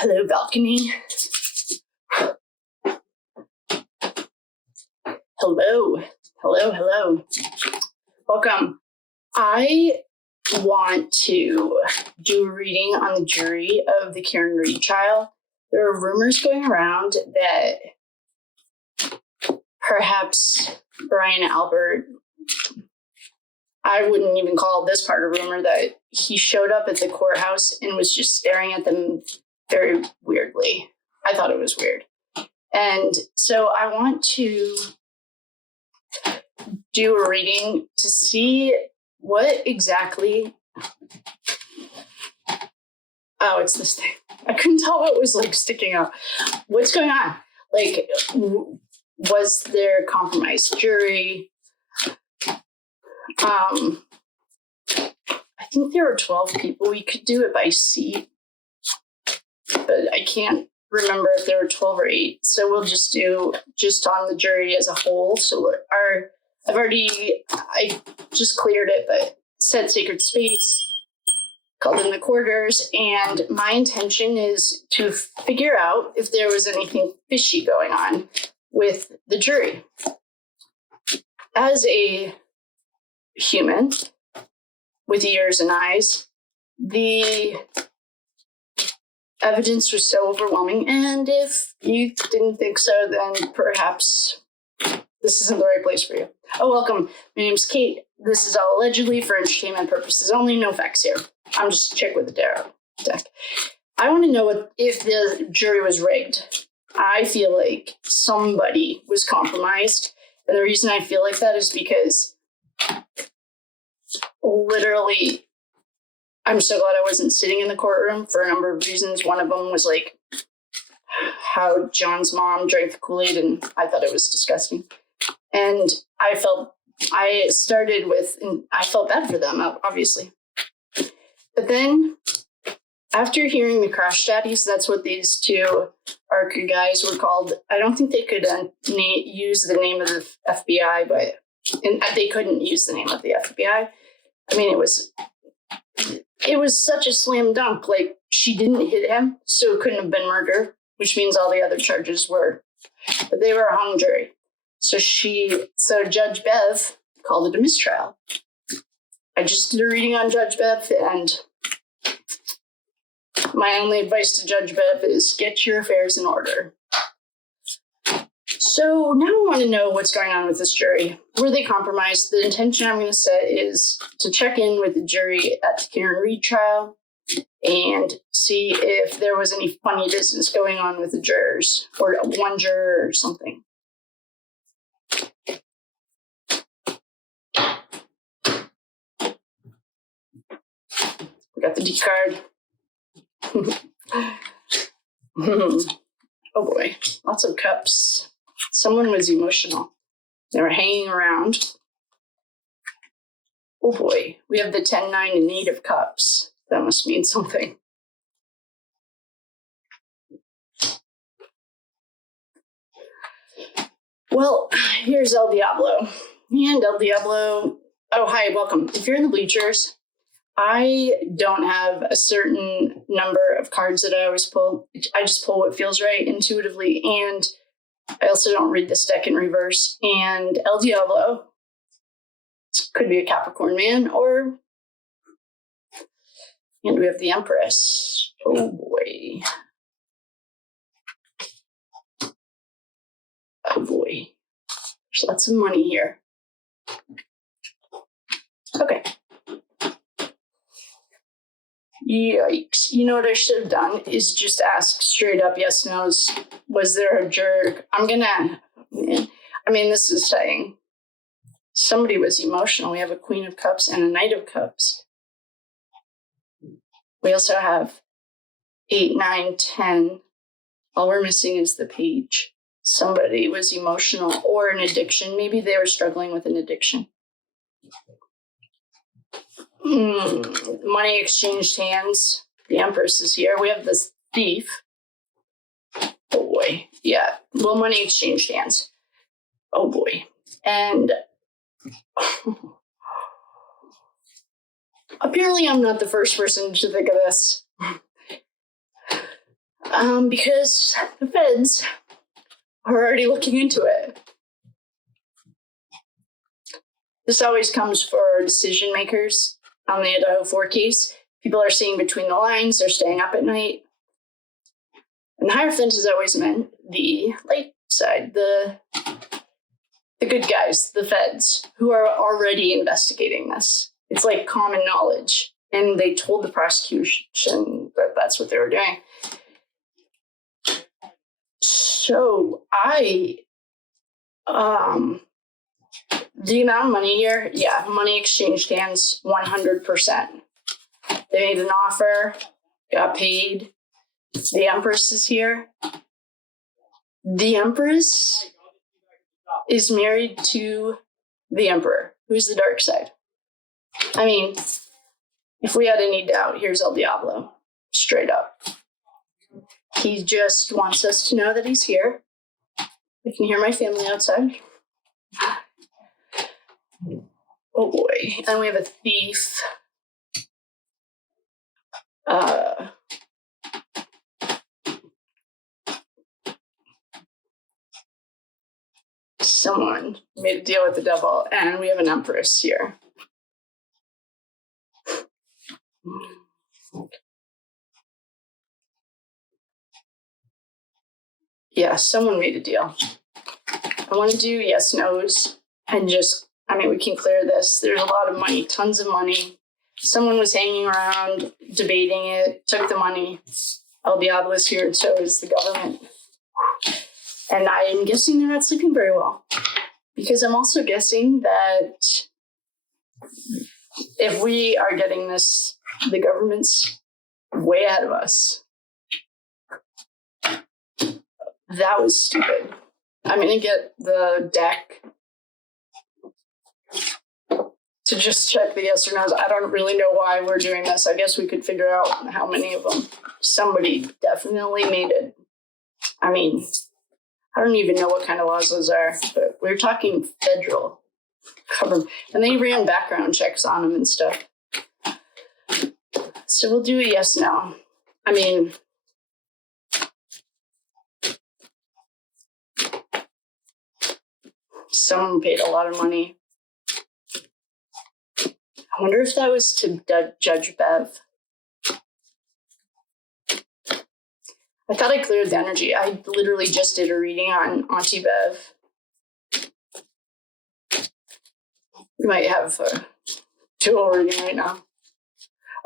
Hello, balcony. Hello. Welcome. I want to do a reading on the jury of the Karen Reed trial. There are rumors going around that perhaps Brian Albert, I wouldn't even call this part a rumor, that he showed up at the courthouse and was just staring at them very weirdly. I thought it was weird. And so I want to do a reading to see what exactly... Oh, it's this thing. I couldn't tell what was like sticking out. What's going on? Like, was there compromised jury? I think there were 12 people. We could do it by seat, but I can't remember if there were 12 or 8. So we'll just do just on the jury as a whole. So I just cleared it, but said sacred space, called in the quarters, and my intention is to figure out if there was anything fishy going on with the jury. As a human with ears and eyes, the evidence was so overwhelming, and if you didn't think so, then perhaps this isn't the right place for you. Oh, welcome. My name's Kate. This is all allegedly for entertainment purposes only. No facts here. I'm just a chick with a tarot deck. I want to know if the jury was rigged. I feel like somebody was compromised. And the reason I feel like that is because literally, I'm so glad I wasn't sitting in the courtroom for a number of reasons. One of them was like how John's mom drank the Kool-Aid, and I thought it was disgusting. And I felt bad for them, obviously. But then, after hearing the Crash Daddies, that's what these two ARCA guys were called. I don't think they could use the name of the FBI, and they couldn't use the name of the FBI. I mean, it was such a slam dunk. Like, she didn't hit him, so it couldn't have been murder, which means all the other charges were. But they were a hung jury. So Judge Bev called it a mistrial. I just did a reading on Judge Bev, and my only advice to Judge Bev is get your affairs in order. So now I want to know what's going on with this jury. Were they compromised? The intention I'm going to set is to check in with the jury at the Karen Reed trial and see if there was any funny business going on with the jurors, or one juror or something. We got the D card. Oh boy, lots of cups. Someone was emotional. They were hanging around. Oh boy, we have the 10, 9, and 8 of cups. That must mean something. Well, here's El Diablo. And El Diablo, oh hi, welcome. If you're in the bleachers, I don't have a certain number of cards that I always pull. I just pull what feels right intuitively, and I also don't read this deck in reverse. And El Diablo could be a Capricorn man, and we have the Empress. Oh boy. Oh boy. There's lots of money here. Okay. Yikes. You know what I should have done is just ask straight up yes, no's. Was there a jerk? This is saying somebody was emotional. We have a Queen of Cups and a Knight of Cups. We also have 8, 9, 10. All we're missing is the Page. Somebody was emotional or an addiction. Maybe they were struggling with an addiction. Money exchanged hands. The Empress is here. We have this Thief. Oh boy. Yeah. Well, money exchanged hands. Oh boy. And apparently I'm not the first person to think of this. Because the feds are already looking into it. This always comes for decision makers on the Idaho 4 case. People are seeing between the lines, they're staying up at night. And the Hierophant has always meant the light side, the good guys, the feds, who are already investigating this. It's like common knowledge. And they told the prosecution that that's what they were doing. So the amount of money here, yeah, money exchanged hands 100%. They made an offer, got paid. The Empress is here. The Empress is married to the Emperor, who's the dark side. I mean, if we had any doubt, here's El Diablo, straight up. He just wants us to know that he's here. I can hear my family outside. Oh boy. And we have a thief. Someone made a deal with the devil, and we have an Empress here. Yeah, someone made a deal. I want to do yes, no's, and just, we can clear this. There's a lot of money, tons of money. Someone was hanging around, debating it, took the money. El Diablo is here, and so is the government. And I'm guessing they're not sleeping very well. Because I'm also guessing that if we are getting this, the government's way ahead of us. That was stupid. I'm going to get the deck to just check the yes or no's. I don't really know why we're doing this. I guess we could figure out how many of them. Somebody definitely made it. I don't even know what kind of laws those are, but we're talking federal government. And they ran background checks on them and stuff. So we'll do a yes, no. Someone paid a lot of money. I wonder if that was to Judge Bev. I thought I cleared the energy. I literally just did a reading on Auntie Bev. We might have a dual reading right now.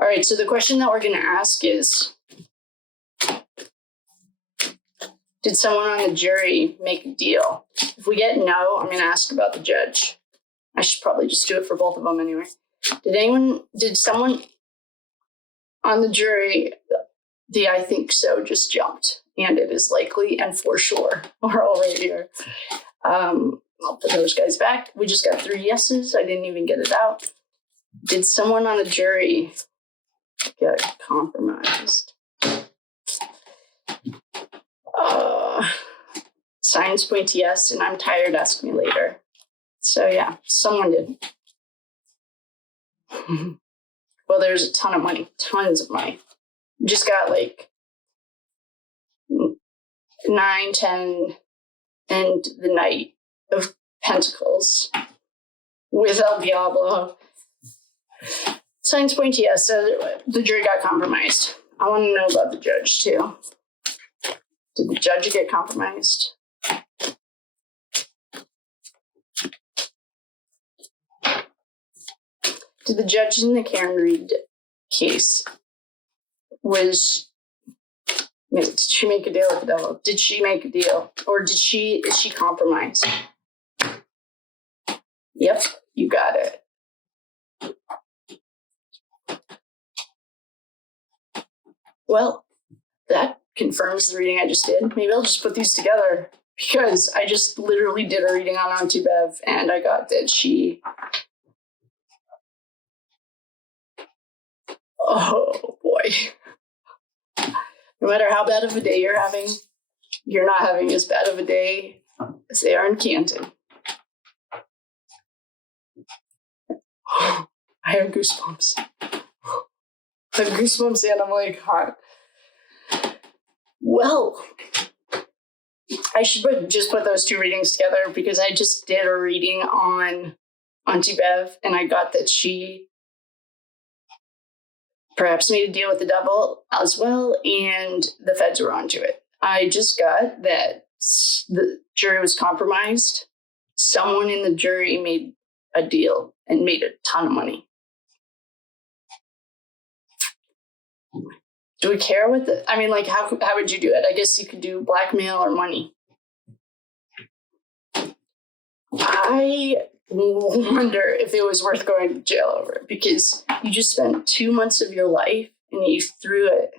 All right, so the question that we're going to ask is, did someone on the jury make a deal? If we get no, I'm going to ask about the judge. I should probably just do it for both of them anyway. Did someone on the jury, the I think so just jumped, and it is likely and for sure. We're all right here. I'll put those guys back. We just got 3 yeses. I didn't even get it out. Did someone on the jury get compromised? Signs point yes, and I'm tired, ask me later. So yeah, someone did. Well, there's a ton of money, tons of money. Just got like 9, 10, and the Knight of Pentacles with El Diablo. Signs point yes, so the jury got compromised. I want to know about the judge too. Did the judge get compromised? Did the judge in the Karen Reed case did she make a deal with the devil? Did she make a deal? Or is she compromised? Yep, you got it. Well, that confirms the reading I just did. Maybe I'll just put these together because I just literally did a reading on Auntie Bev and I got that she... Oh, boy. No matter how bad of a day you're having, you're not having as bad of a day as they are in Canton. I have goosebumps. I have goosebumps and I'm like hot. Well, I should just put those two readings together because I just did a reading on Auntie Bev, and I got that she perhaps made a deal with the devil as well, and the feds were onto it. I just got that the jury was compromised. Someone in the jury made a deal and made a ton of money. Do we care what I mean, like, how would you do it? I guess you could do blackmail or money. I wonder if it was worth going to jail over, because you just spent 2 months of your life and you threw it.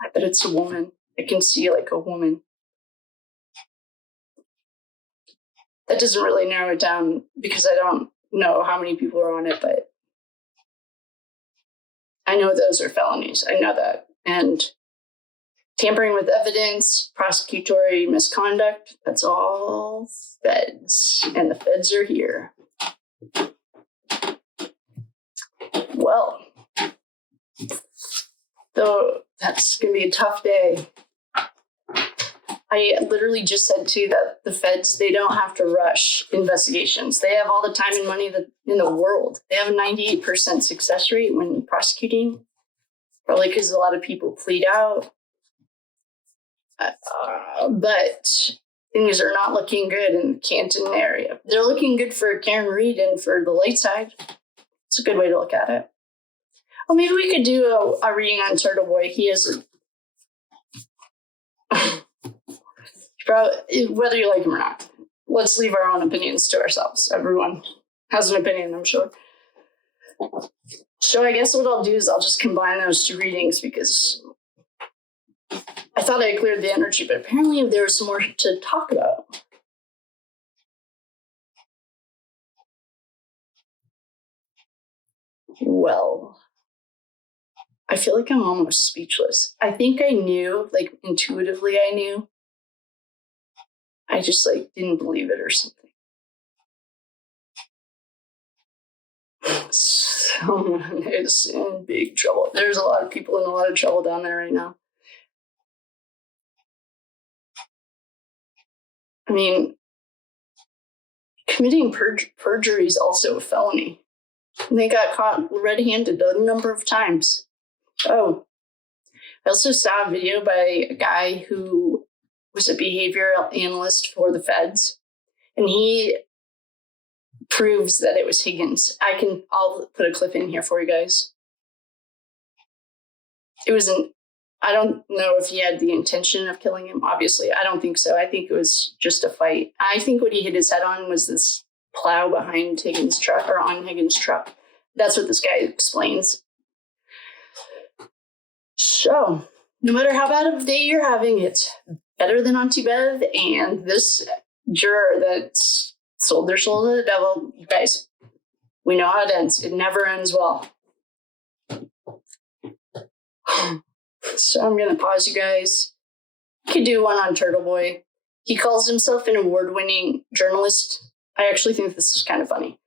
I bet it's a woman. I can see like a woman. That doesn't really narrow it down because I don't know how many people are on it, but I know those are felonies. I know that. And tampering with evidence, prosecutory misconduct, that's all feds. And the feds are here. Well, though that's going to be a tough day. I literally just said too that the feds, they don't have to rush investigations. They have all the time and money in the world. They have a 98% success rate when prosecuting, probably because a lot of people plead out. But things are not looking good in the Canton area. They're looking good for Karen Reed and for the light side. It's a good way to look at it. Well, maybe we could do a reading on Turtle Boy. He has whether you like him or not. Let's leave our own opinions to ourselves. Everyone has an opinion, I'm sure. So I guess what I'll do is I'll just combine those two readings because I thought I cleared the energy, but apparently there was more to talk about. Well, I feel like I'm almost speechless. I think I knew, like intuitively I knew. I just like didn't believe it or something. Someone is in big trouble. There's a lot of people in a lot of trouble down there right now. I mean, committing perjury is also a felony. And they got caught red-handed a number of times. Oh, I also saw a video by a guy who was a behavioral analyst for the feds, and he proves that it was Higgins. I'll put a clip in here for you guys. I don't know if he had the intention of killing him. Obviously, I don't think so. I think it was just a fight. I think what he hit his head on was this plow behind Higgins' truck, or on Higgins' truck. That's what this guy explains. So, no matter how bad of a day you're having, it's better than Auntie Bev and this juror that's sold their soul to the devil. You guys, we know how it ends. It never ends well. So I'm going to pause you guys. You could do one on Turtle Boy. He calls himself an award-winning journalist. I actually think this is kind of funny.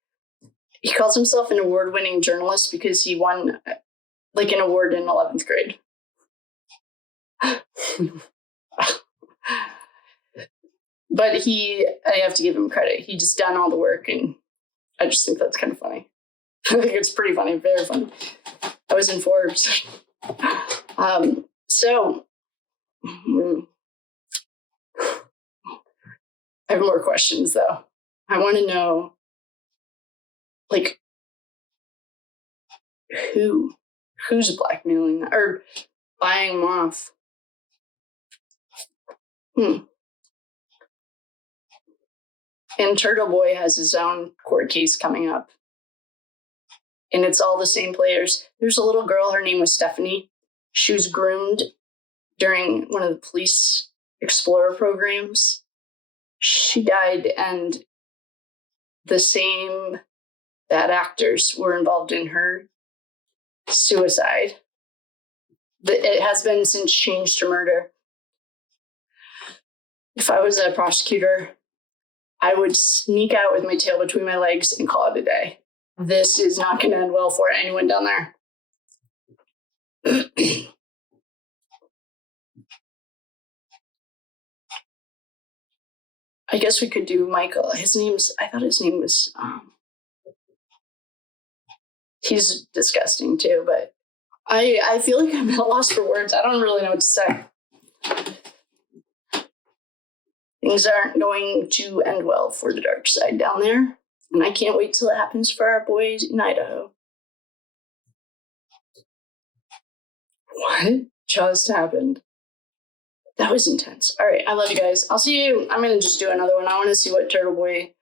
He calls himself an award-winning journalist because he won like an award in 11th grade. But I have to give him credit. He just done all the work, and I just think that's kind of funny. I think it's pretty funny, very funny. I was in Forbes. So I have more questions though. I want to know, like, who's blackmailing or buying them off? And Turtle Boy has his own court case coming up. And it's all the same players. There's a little girl, her name was Stephanie. She was groomed during one of the police explorer programs. She died, and the same bad actors were involved in her suicide. It has been since changed to murder. If I was a prosecutor, I would sneak out with my tail between my legs and call it a day. This is not going to end well for anyone down there. I guess we could do Michael. I thought his name was, he's disgusting too, but I feel like I'm at a loss for words. I don't really know what to say. Things aren't going to end well for the dark side down there, and I can't wait till it happens for our boys in Idaho. What just happened? That was intense. All right, I love you guys. I'll see you. I'm going to just do another one. I want to see what Turtle Boy,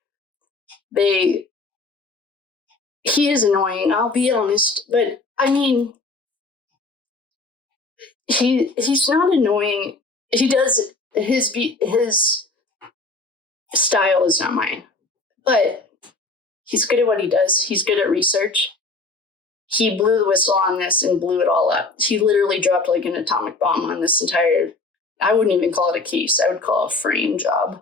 he is annoying, I'll be honest, but I mean, he's not annoying. He does, his style is not mine, but he's good at what he does. He's good at research. He blew the whistle on this and blew it all up. He literally dropped like an atomic bomb on this entire, I wouldn't even call it a case. I would call it a frame job.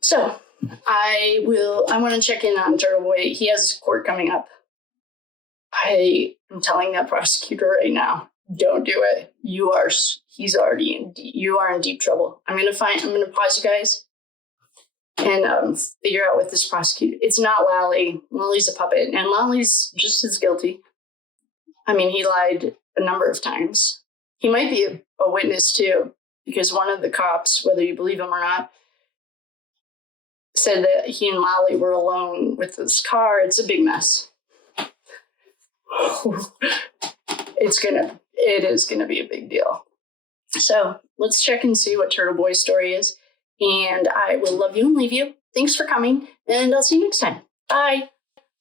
So I want to check in on Turtle Boy. He has court coming up. I am telling that prosecutor right now, don't do it. You are in deep trouble. I'm going to pause you guys and figure out what this prosecutor, it's not Lally. Lally's a puppet, and Lally's just as guilty. I mean, he lied a number of times. He might be a witness too, because one of the cops, whether you believe him or not, said that he and Lally were alone with this car. It's a big mess. It is gonna be a big deal. So let's check and see what Turtle Boy's story is. And I will love you and leave you. Thanks for coming, and I'll see you next time. Bye.